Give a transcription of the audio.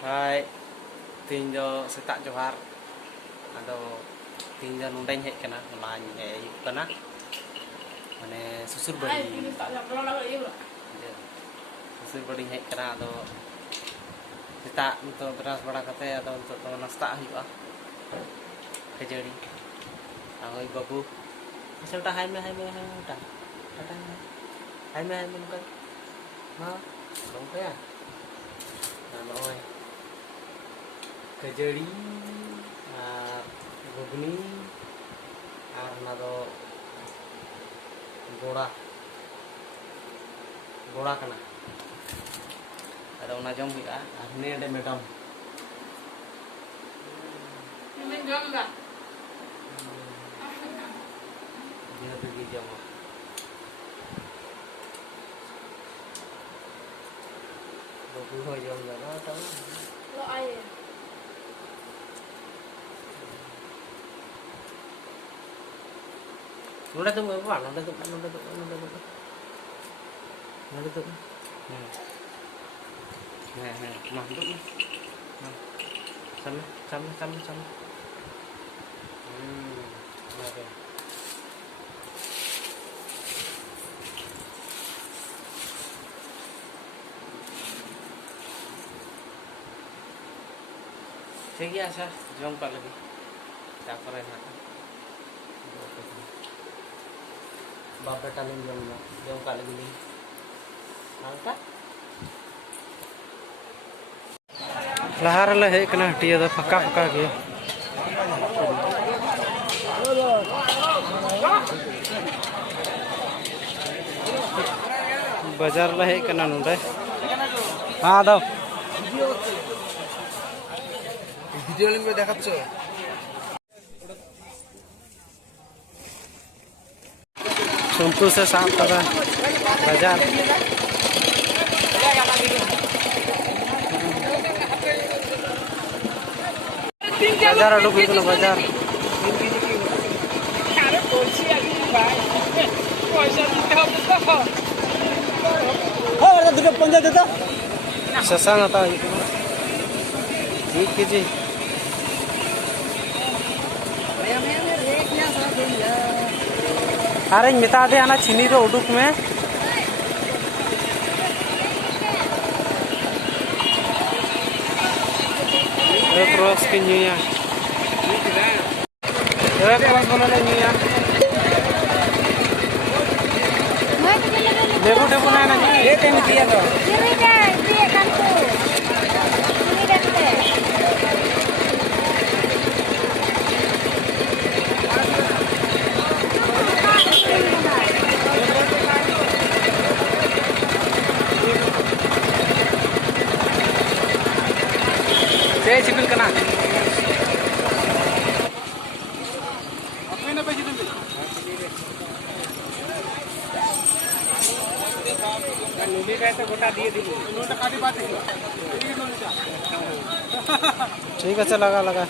Hai, tin do setak johar. Ado tin do nundeng hej kana, nolañ hej kana. Mane susur bari. Susur bari hej kana ado setak untuk beras bada kate ado untuk nasta huyuga. Kejari. Angoi babu. Asal ta hai me ta. Ta hai me bukan. Ma, dong ka ya. Nah, oi. Kejari ghugni और ना तो गोड़ा गोड़ा कना अरे उना जम हुआ और नेडे मैडम मैं जम दा ये तो की जम वो भी हो जम दा ना तो lo aye Nunda tuh apa? Nunda tuh. Mantap nih. Sama. Oke. Sige asa, jom pa lagi. Tapos rin natin. बाप बेटा नहीं जमना जम का लगी नहीं मांगता लहार ले है कना हटिया दा फका के बाजार ले है कना नुंडे हां दाओ ভিডিও লিংক দেখাচ্ছ सोनपुर से साफ कर बाजार बाजार आलू भी तो बाजार शशांक आता 1 केजी अरे मिता दे आना चीनी रो उडुक में क्रॉस के न्यूया क्रॉस बनाने न्यूया देखो ना ना ये टाइम दिया तो ये kan tuh ini dah saya cipil kena. Apa ini apa itu? Kan nuli ka itu गोटा दिए दिलो. नोट काटी बात है. ठीक है चल लगा